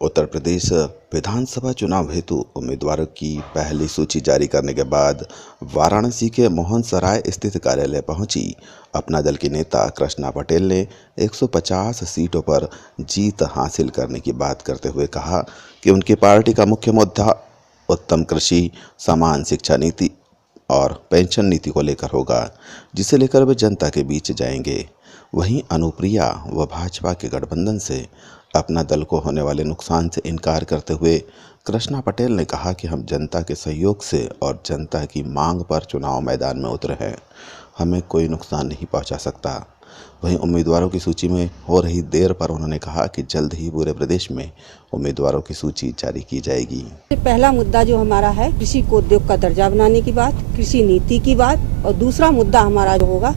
उत्तर प्रदेश विधानसभा चुनाव हेतु उम्मीदवारों की पहली सूची जारी करने के बाद वाराणसी के मोहन सराय स्थित कार्यालय पहुंची अपना दल की नेता कृष्णा पटेल ने 150 सीटों पर जीत हासिल करने की बात करते हुए कहा कि उनकी पार्टी का मुख्य मुद्दा उत्तम कृषि, समान शिक्षा नीति और पेंशन नीति को लेकर होगा, जिसे लेकर वे जनता के बीच जाएंगे। वहीं अनुप्रिया व भाजपा के गठबंधन से अपना दल को होने वाले नुकसान से इनकार करते हुए कृष्णा पटेल ने कहा कि हम जनता के सहयोग से और जनता की मांग पर चुनाव मैदान में उतरे हैं, हमें कोई नुकसान नहीं पहुंचा सकता। वहीं उम्मीदवारों की सूची में हो रही देर पर उन्होंने कहा कि जल्द ही पूरे प्रदेश में उम्मीदवारों की सूची जारी की जाएगी। पहला मुद्दा जो हमारा है कृषि को उद्योग का दर्जा बनाने की बात, कृषि नीति की बात, और दूसरा मुद्दा हमारा जो होगा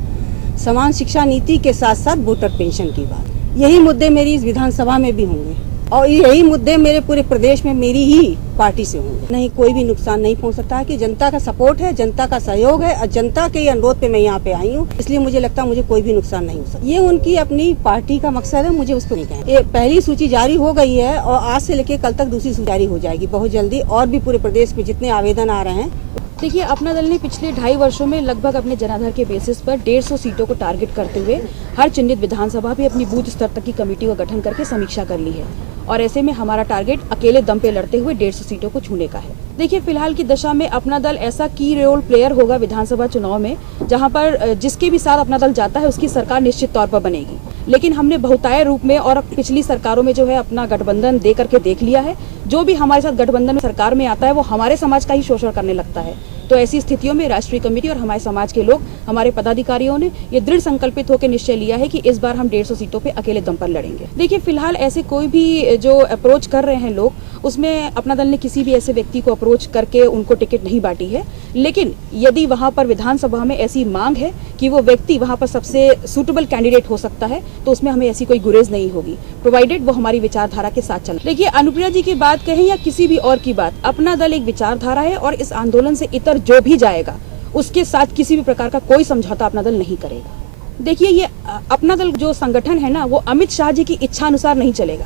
समान शिक्षा नीति के साथ साथ वोटर पेंशन की बात। यही मुद्दे मेरी इस विधानसभा में भी होंगे और यही मुद्दे मेरे पूरे प्रदेश में मेरी ही पार्टी से होंगे। नहीं, कोई भी नुकसान नहीं पहुंच सकता है कि जनता का सपोर्ट है, जनता का सहयोग है और जनता के अनुरोध पे मैं यहाँ पे आई हूँ, इसलिए मुझे लगता है मुझे कोई भी नुकसान नहीं हो सकता। ये उनकी अपनी पार्टी का मकसद है, मुझे उसको नहीं कहना। ये पहली सूची जारी हो गई है और आज से लेकर कल तक दूसरी सूची जारी हो जाएगी बहुत जल्दी, और भी पूरे प्रदेश में जितने आवेदन आ रहे हैं। देखिए, अपना दल ने पिछले 2.5 वर्षों में लगभग अपने जनाधार के बेसिस पर 150 सीटों को टारगेट करते हुए हर चिन्हित विधानसभा भी अपनी बूथ स्तर तक की कमेटी का गठन करके समीक्षा कर ली है और ऐसे में हमारा टारगेट अकेले दम पे लड़ते हुए 150 सीटों को छूने का है। देखिए, फिलहाल की दशा में अपना दल ऐसा की रोल प्लेयर होगा विधानसभा चुनाव में जहां पर जिसके भी साथ अपना दल जाता है उसकी सरकार निश्चित तौर पर बनेगी। लेकिन हमने बहुतायत रूप में और पिछली सरकारों में जो है अपना गठबंधन दे करके देख लिया है। जो भी हमारे साथ गठबंधन में सरकार में आता है वो हमारे समाज का ही शोषण करने लगता है। तो ऐसी स्थितियों में राष्ट्रीय कमेटी और हमारे समाज के लोग, हमारे पदाधिकारियों ने ये दृढ़ संकल्पित होकर निश्चय लिया है कि इस बार हम 150 सीटों पे अकेले दम पर लड़ेंगे। देखिए, फिलहाल ऐसे कोई भी जो अप्रोच कर रहे हैं लोग, उसमें अपना दल ने किसी भी ऐसे व्यक्ति को अप्रोच करके उनको टिकट नहीं बांटी है। लेकिन यदि वहां पर विधानसभा में ऐसी मांग है कि वो व्यक्ति वहां पर सबसे सूटेबल कैंडिडेट हो सकता है तो उसमें हमें ऐसी कोई गुरेज नहीं होगी, प्रोवाइडेड वो हमारी विचारधारा के साथ चले। देखिए, अनुप्रिया जी की बात कहें या किसी भी और की बात, अपना दल एक विचारधारा है और इस आंदोलन से इतर जो भी जाएगा उसके साथ किसी भी प्रकार का कोई समझौता अपना दल नहीं करेगा। देखिए, ये अपना दल जो संगठन है ना, वो अमित शाह जी की इच्छा अनुसार नहीं चलेगा।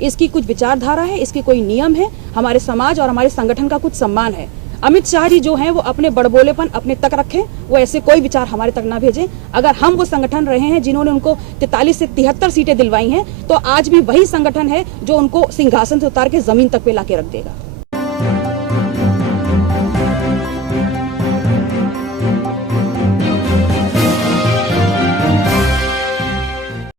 इसकी कुछ विचारधारा है, इसके कोई नियम है, हमारे समाज और हमारे संगठन का कुछ सम्मान है। अमित शाह जी जो हैं वो अपने बड़बोलेपन अपने तक रखें, वो ऐसे कोई विचार हमारे तक ना भेजें। अगर हम वो संगठन रहे हैं जिन्होंने उनको 43 से 73 सीटें दिलवाई हैं, तो आज भी वही संगठन है जो उनको सिंहासन से उतार के जमीन तक पे लाके रख देगा।